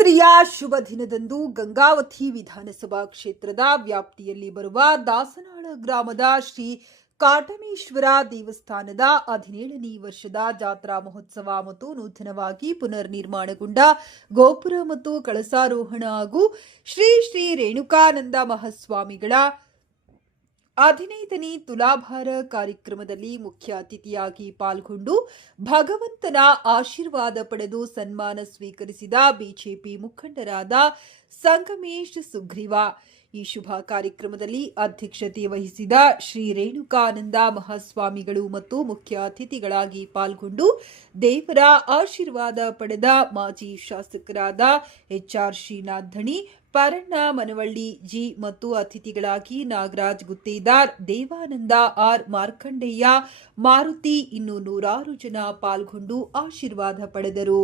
ಇಂದಿಯ ಶುಭ ದಿನದಂದು ಗಂಗಾವತಿ ವಿಧಾನಸಭಾ ಕ್ಷೇತ್ರದ ವ್ಯಾಪ್ತಿಯಲ್ಲಿ ಬರುವ ದಾಸನಾಳ ಗ್ರಾಮದ ಶ್ರೀ ಕಾಟಮೇಶ್ವರ ದೇವಸ್ಥಾನದ ಹದಿನೇಳನೇ ವರ್ಷದ ಜಾತ್ರಾ ಮಹೋತ್ಸವ ಮತ್ತು ನೂತನವಾಗಿ ಪುನರ್ ನಿರ್ಮಾಣಗೊಂಡ ಗೋಪುರ ಮತ್ತು ಕಳಸಾರೋಹಣ ಹಾಗೂ ಶ್ರೀ ಶ್ರೀ ರೇಣುಕಾನಂದ ಮಹಾಸ್ವಾಮಿಗಳ ಹದಿನೈದನೇ ತುಲಾಭಾರ ಕಾರ್ಯಕ್ರಮದಲ್ಲಿ ಮುಖ್ಯ ಅತಿಥಿಯಾಗಿ ಪಾಲ್ಗೊಂಡು ಭಗವಂತನ ಆಶೀರ್ವಾದ ಪಡೆದು ಸನ್ಮಾನ ಸ್ವೀಕರಿಸಿದ ಬಿಜೆಪಿ ಮುಖಂಡರಾದ ಸಂಗಮೇಶ್ ಸುಗ್ರೀವ. ಈ ಶುಭ ಕಾರ್ಯಕ್ರಮದಲ್ಲಿ ಅಧ್ಯಕ್ಷತೆ ವಹಿಸಿದ ಶ್ರೀ ರೇಣುಕಾನಂದ ಮಹಾಸ್ವಾಮಿಗಳು ಮತ್ತು ಮುಖ್ಯ ಅತಿಥಿಗಳಾಗಿ ಪಾಲ್ಗೊಂಡು ದೇವರ ಆಶೀರ್ವಾದ ಪಡೆದ ಮಾಜಿ ಶಾಸಕರಾದ ಎಚ್ಆರ್ ಶ್ರೀನಾಥ್ ಧಣಿ ಪರಣ್ಣ ಮನವಳ್ಳಿ ಜಿ ಮತ್ತು ಅತಿಥಿಗಳಾಗಿ ನಾಗರಾಜ್ ಗುತ್ತೇದಾರ್, ದೇವಾನಂದ ಆರ್ ಮಾರ್ಕಂಡೇಯ, ಮಾರುತಿ ಇನ್ನು ನೂರಾರು ಜನ ಪಾಲ್ಗೊಂಡು ಆಶೀರ್ವಾದ ಪಡೆದರು.